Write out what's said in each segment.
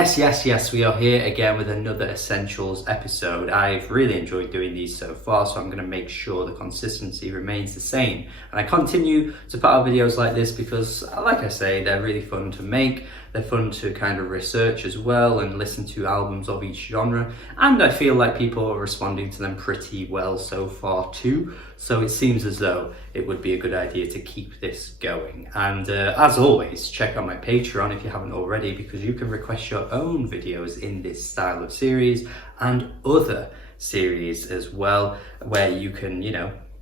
Yes, we are here again with another Essentials episode. I've really enjoyed doing these so far, so I'm going to make sure the consistency remains the same. And I continue to put out videos like this because, like I say, they're really fun to make. They're fun to kind of research as well and listen to albums of each genre. And I feel like people are responding to them pretty well so far too. So it seems as though it would be a good idea to keep this going. And as always, check out my Patreon if you haven't already, because you can request your own videos in this style of series and other series as well, where you can,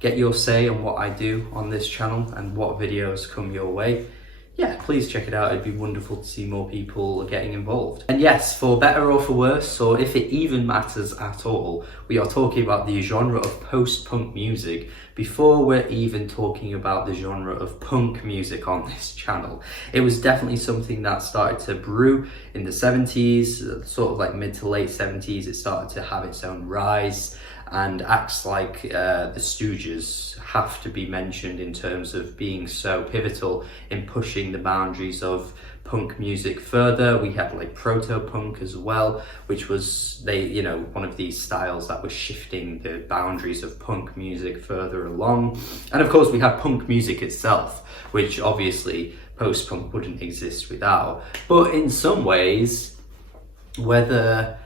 get your say on what I do on this channel and what videos come your way. Yeah, please check it out. It'd be wonderful to see more people getting involved. And yes, for better or for worse, or if it even matters at all, we are talking about the genre of post-punk music before we're even talking about the genre of punk music on this channel. It was definitely something that started to brew in the 70s, sort of like mid to late 70s. It started to have its own rise, and acts like the Stooges have to be mentioned in terms of being so pivotal in pushing the boundaries of punk music further. We had like proto-punk as well, which was one of these styles that was shifting the boundaries of punk music further along. And of course we have punk music itself, which obviously post-punk wouldn't exist without. But in some ways, whether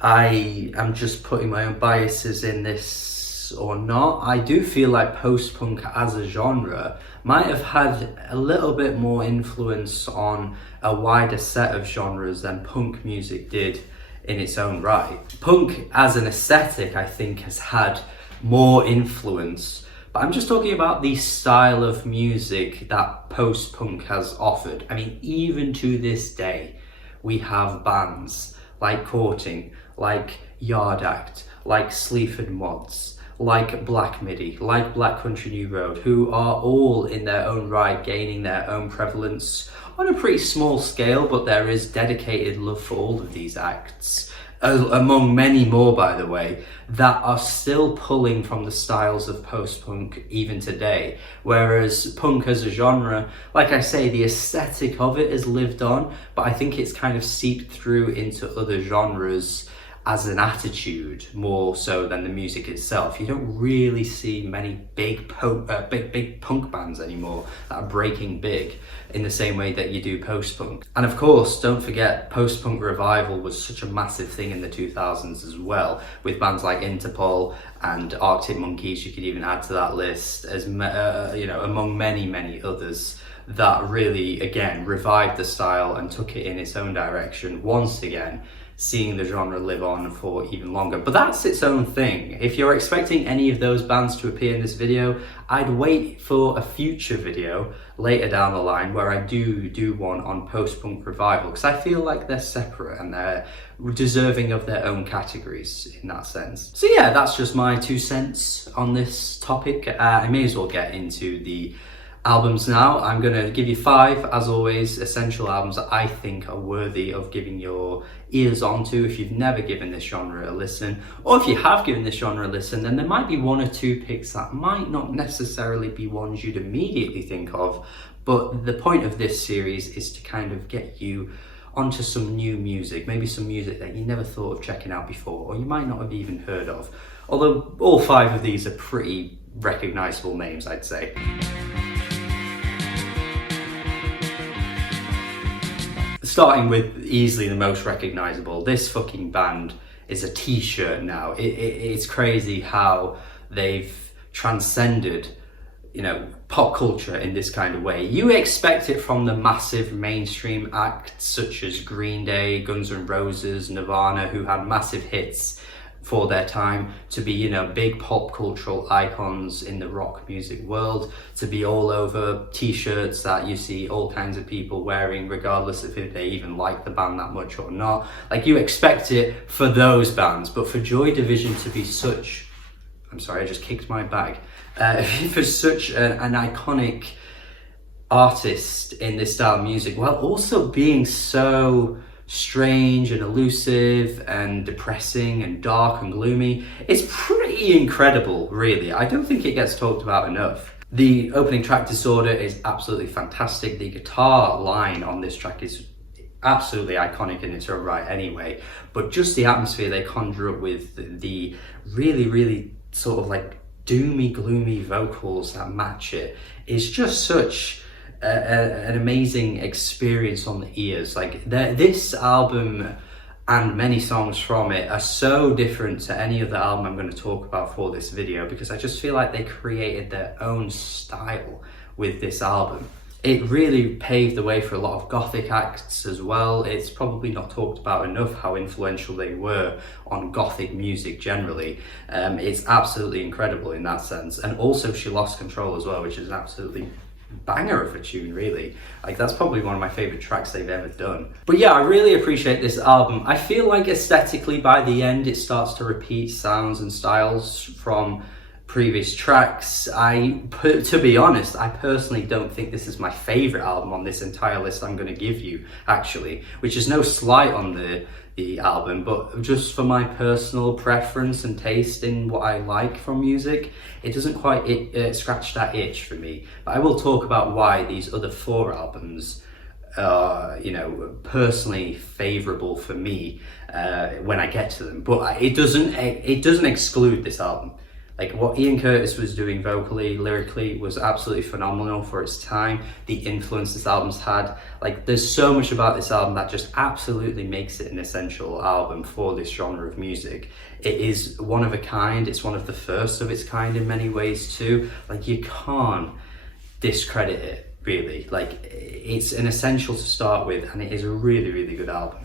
I am just putting my own biases in this or not, I do feel like post-punk as a genre might have had a little bit more influence on a wider set of genres than punk music did in its own right. Punk as an aesthetic, I think, has had more influence, but I'm just talking about the style of music that post-punk has offered. I mean, even to this day, we have bands like Courting, like Yard Act, like Sleaford Mods, like Black Midi, like Black Country New Road, who are all in their own right gaining their own prevalence on a pretty small scale, but there is dedicated love for all of these acts, among many more, by the way, that are still pulling from the styles of post-punk even today. Whereas punk as a genre, like I say, the aesthetic of it has lived on, but I think it's kind of seeped through into other genres as an attitude more so than the music itself. You don't really see many big punk bands anymore that are breaking big in the same way that you do post-punk. And of course, don't forget, post-punk revival was such a massive thing in the 2000s as well, with bands like Interpol and Arctic Monkeys. You could even add to that list, as among many others that really, again, revived the style and took it in its own direction once again, seeing the genre live on for even longer. But that's its own thing. If you're expecting any of those bands to appear in this video, I'd wait for a future video later down the line where I do one on post-punk revival, because I feel like they're separate and they're deserving of their own categories in that sense. So yeah, that's just my 2 cents on this topic. I may as well get into the albums now. I'm going to give you 5, as always, essential albums that I think are worthy of giving your ears onto if you've never given this genre a listen, or if you have given this genre a listen, then there might be 1 or 2 picks that might not necessarily be ones you'd immediately think of, but the point of this series is to kind of get you onto some new music, maybe some music that you never thought of checking out before, or you might not have even heard of, although all 5 of these are pretty recognizable names, I'd say. Starting with easily the most recognizable, this fucking band is a t-shirt now. It's crazy how they've transcended, pop culture in this kind of way. You expect it from the massive mainstream acts such as Green Day, Guns N' Roses, Nirvana, who had massive hits for their time, to be, big pop cultural icons in the rock music world, to be all over t-shirts that you see all kinds of people wearing, regardless of if they even like the band that much or not. Like, you expect it for those bands, but for Joy Division to be such, I'm sorry, I just kicked my bag, for such an iconic artist in this style of music, while also being so strange and elusive and depressing and dark and gloomy, it's pretty incredible, really. I don't think it gets talked about enough. The opening track, Disorder, is absolutely fantastic. The guitar line on this track is absolutely iconic in its own right anyway, but just the atmosphere they conjure up with the really, really sort of like doomy, gloomy vocals that match it is just such an amazing experience on the ears. Like this album and many songs from it are so different to any other album I'm going to talk about for this video, because I just feel like they created their own style with this album. It really paved the way for a lot of gothic acts as well. It's probably not talked about enough how influential they were on gothic music generally. It's absolutely incredible in that sense. And also She Lost Control as well, which is an absolutely banger of a tune, really. Like, that's probably one of my favorite tracks they've ever done. But yeah, I really appreciate this album. I feel like aesthetically by the end it starts to repeat sounds and styles from previous tracks. To be honest, I personally don't think this is my favorite album on this entire list I'm going to give you, actually, which is no slight on the album, but just for my personal preference and taste in what I like from music, it doesn't quite scratch that itch for me. But I will talk about why these other 4 albums are, you know, personally favourable for me when I get to them. But it doesn't exclude this album. Like, what Ian Curtis was doing vocally, lyrically, was absolutely phenomenal for its time. The influence this album's had. Like, there's so much about this album that just absolutely makes it an essential album for this genre of music. It is one of a kind. It's one of the first of its kind in many ways too. Like, you can't discredit it, really. Like, it's an essential to start with, and it is a really, really good album.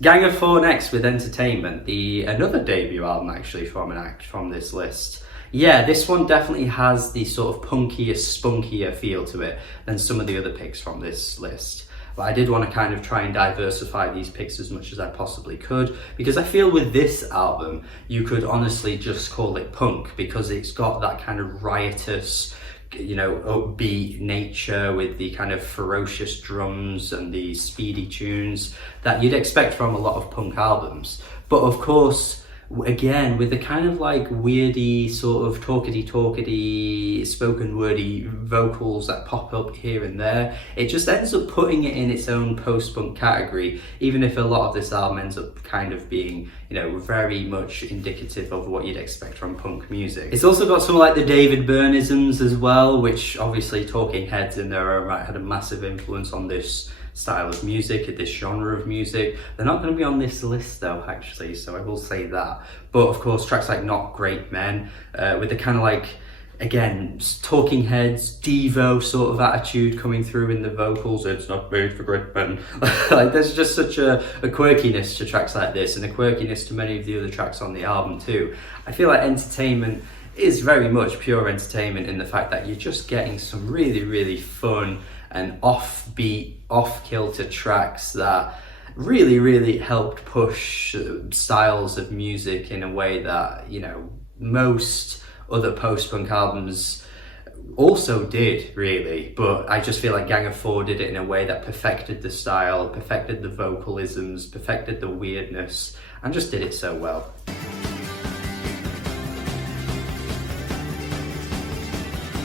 Gang of Four next with Entertainment, another debut album actually from this list. Yeah, this one definitely has the sort of punkier, spunkier feel to it than some of the other picks from this list. But I did want to kind of try and diversify these picks as much as I possibly could, because I feel with this album, you could honestly just call it punk, because it's got that kind of riotous, you know, upbeat nature with the kind of ferocious drums and the speedy tunes that you'd expect from a lot of punk albums. But of course, again, with the kind of like weirdy sort of talkity spoken wordy vocals that pop up here and there, it just ends up putting it in its own post-punk category, even if a lot of this album ends up kind of being, you know, very much indicative of what you'd expect from punk music. It's also got some like the David Byrne-isms as well, which obviously Talking Heads in their own right had a massive influence on this style of music, this genre of music. They're not going to be on this list though, actually, so I will say that. But of course, tracks like Not Great Men, with the kind of like, again, Talking Heads, Devo sort of attitude coming through in the vocals. It's not made for great men. Like, there's just such a quirkiness to tracks like this, and a quirkiness to many of the other tracks on the album too. I feel like Entertainment is very much pure entertainment in the fact that you're just getting some really, really fun and offbeat, off-kilter tracks that really, really helped push styles of music in a way that, you know, most other post-punk albums also did, really. But I just feel like Gang of Four did it in a way that perfected the style, perfected the vocalisms, perfected the weirdness, and just did it so well.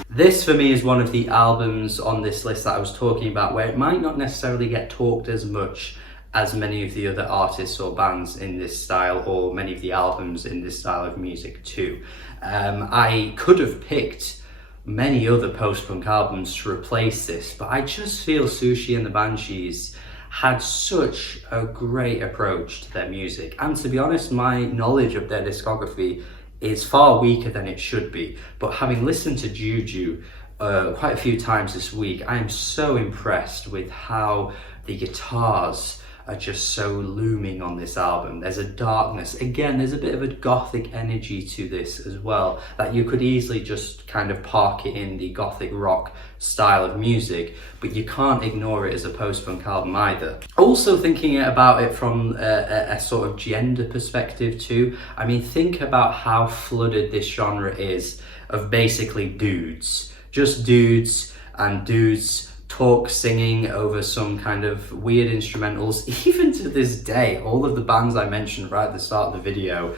This for me is one of the albums on this list that I was talking about where it might not necessarily get talked as much as many of the other artists or bands in this style, or many of the albums in this style of music too. I could have picked many other post-punk albums to replace this, but I just feel Siouxsie and the Banshees had such a great approach to their music. And to be honest, my knowledge of their discography is far weaker than it should be. But having listened to Juju quite a few times this week, I am so impressed with how the guitars are just so looming on this album. There's a darkness. Again, there's a bit of a gothic energy to this as well, that you could easily just kind of park it in the gothic rock style of music, but you can't ignore it as a post-punk album either. Also thinking about it from a sort of gender perspective too, I mean, think about how flooded this genre is of basically dudes. Just dudes, and dudes talk singing over some kind of weird instrumentals. Even to this day, all of the bands I mentioned right at the start of the video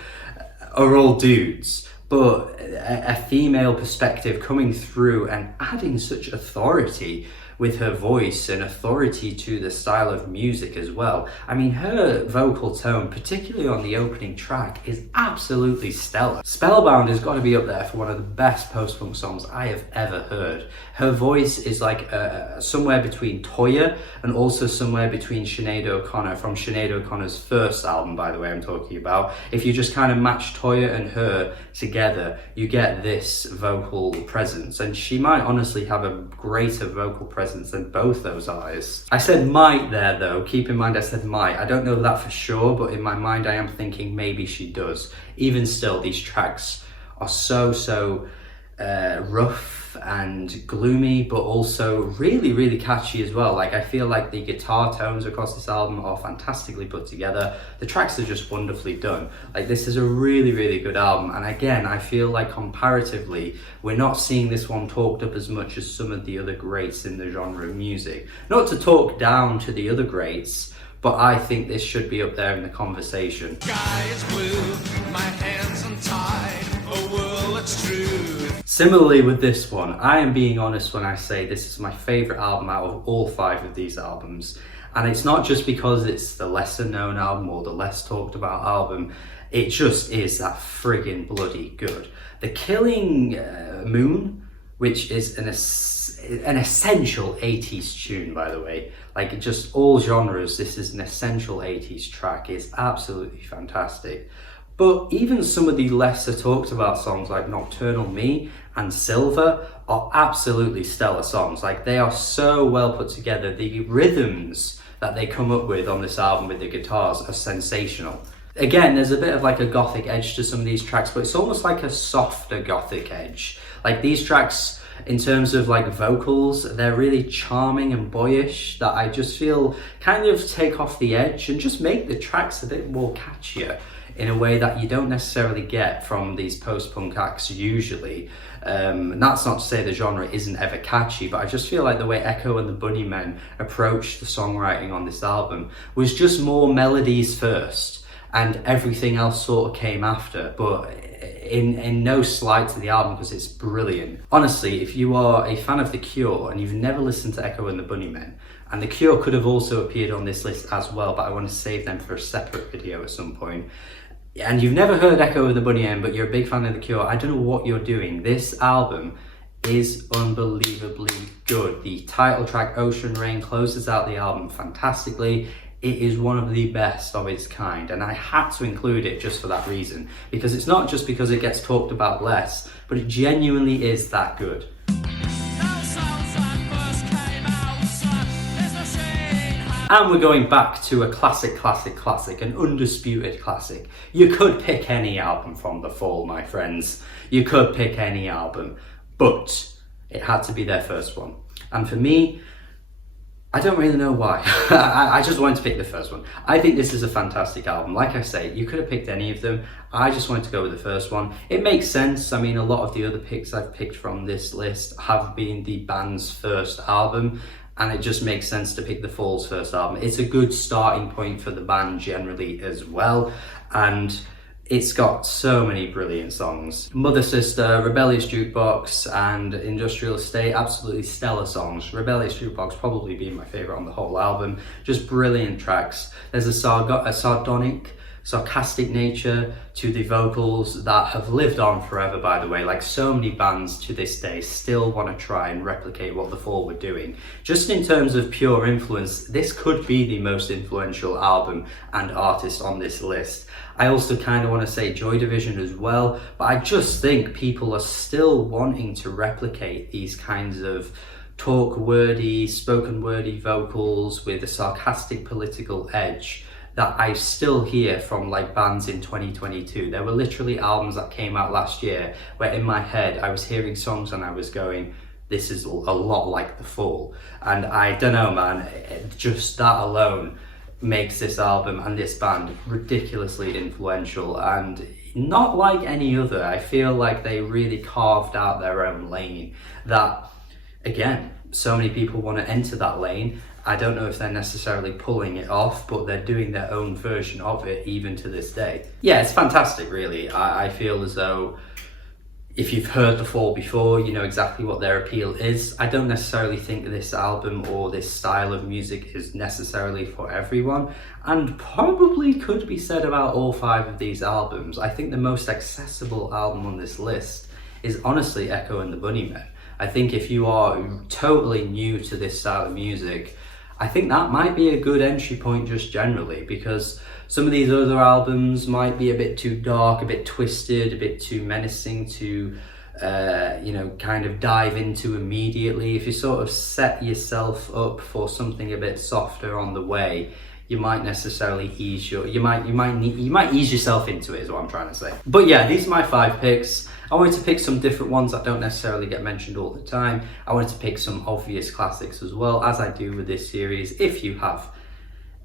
are all dudes. but a female perspective coming through and adding such authority with her voice and authority to the style of music as well. I mean, her vocal tone, particularly on the opening track, is absolutely stellar. Spellbound has got to be up there for one of the best post-punk songs I have ever heard. Her voice is like somewhere between Toya and also somewhere between Sinead O'Connor, from Sinead O'Connor's first album, by the way, I'm talking about. If you just kind of match Toya and her together, you get this vocal presence, and she might honestly have a greater vocal presence than both those artists. I said might there though, keep in mind I said might. I don't know that for sure, but in my mind I am thinking maybe she does. Even still, these tracks are so rough and gloomy, but also really catchy as well. Like, I feel like the guitar tones across this album are fantastically put together. The tracks are just wonderfully done. Like, this is a really good album, and again, I feel like comparatively we're not seeing this one talked up as much as some of the other greats in the genre of music. Not to talk down to the other greats, but I think this should be up there in the conversation. Sky is blue, my hands untied, a world that's true. Similarly with this one, I am being honest when I say this is my favourite album out of all 5 of these albums. And it's not just because it's the lesser known album or the less talked about album, it just is that friggin' bloody good. The Killing Moon, which is an essential 80s tune, by the way, like just all genres, this is an essential 80s track. It's absolutely fantastic. But even some of the lesser talked about songs like Nocturnal Me and Silver are absolutely stellar songs. Like, they are so well put together. The rhythms that they come up with on this album with the guitars are sensational. Again, there's a bit of like a gothic edge to some of these tracks, but it's almost like a softer gothic edge. Like, these tracks, in terms of like vocals, they're really charming and boyish, that I just feel kind of take off the edge and just make the tracks a bit more catchier in a way that you don't necessarily get from these post-punk acts usually. And that's not to say the genre isn't ever catchy, but I just feel like the way Echo and the Bunnymen approached the songwriting on this album was just more melodies first and everything else sort of came after, but in no slight to the album, because it's brilliant. Honestly, if you are a fan of The Cure and you've never listened to Echo and the Bunnymen, and The Cure could have also appeared on this list as well, but I want to save them for a separate video at some point, and you've never heard Echo and the Bunnymen, but you're a big fan of The Cure, I don't know what you're doing. This album is unbelievably good. The title track, Ocean Rain, closes out the album fantastically. It is one of the best of its kind, and I had to include it just for that reason, because it's not just because it gets talked about less, but it genuinely is that good. And we're going back to a classic, an undisputed classic. You could pick any album from the fall, my friends. You could pick any album, but it had to be their first one. And for me, I don't really know why. I just wanted to pick the first one. I think this is a fantastic album. Like I say, you could have picked any of them. I just wanted to go with the first one. It makes sense. I mean, a lot of the other picks I've picked from this list have been the band's first album, and it just makes sense to pick the Fall's first album. It's a good starting point for the band generally as well, and it's got so many brilliant songs. Mother Sister, Rebellious Jukebox, and Industrial Estate, absolutely stellar songs. Rebellious Jukebox probably being my favourite on the whole album. Just brilliant tracks. There's a sardonic, sarcastic nature to the vocals that have lived on forever, by the way. Like, so many bands to this day still want to try and replicate what the Fall were doing. Just in terms of pure influence, this could be the most influential album and artist on this list. I also kind of want to say Joy Division as well, but I just think people are still wanting to replicate these kinds of talk wordy, spoken wordy vocals with a sarcastic political edge that I still hear from like bands in 2022. There were literally albums that came out last year where in my head I was hearing songs and I was going, this is a lot like The Fall. And I don't know, man, just that alone makes this album and this band ridiculously influential and not like any other. I feel like they really carved out their own lane that, again, so many people want to enter that lane. I don't know if they're necessarily pulling it off, but they're doing their own version of it even to this day. Yeah, it's fantastic, really. I feel as though if you've heard The Fall before, you know exactly what their appeal is. I don't necessarily think this album or this style of music is necessarily for everyone, and probably could be said about all 5 of these albums. I think the most accessible album on this list is honestly Echo and the Bunnymen. I think if you are totally new to this style of music, I think that might be a good entry point just generally, because some of these other albums might be a bit too dark, a bit twisted, a bit too menacing to, you know, kind of dive into immediately. If you sort of set yourself up for something a bit softer on the way, you might necessarily ease you might ease yourself into it, is what I'm trying to say. But yeah, these are my 5 picks. I wanted to pick some different ones that don't necessarily get mentioned all the time. I wanted to pick some obvious classics as well, as I do with this series. If you have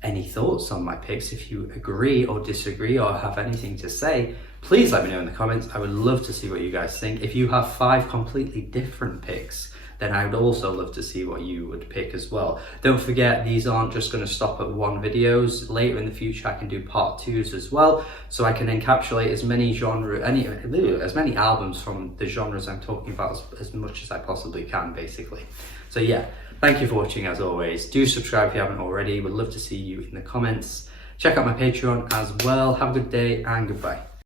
any thoughts on my picks, if you agree or disagree or have anything to say, please let me know in the comments. I would love to see what you guys think. If you have 5 completely different picks, then I would also love to see what you would pick as well. Don't forget, these aren't just going to stop at 1 videos. Later in the future, I can do part 2s as well, so I can encapsulate as many as many albums from the genres I'm talking about as much as I possibly can, basically. So yeah, thank you for watching as always. Do subscribe if you haven't already. Would love to see you in the comments. Check out my Patreon as well. Have a good day and goodbye.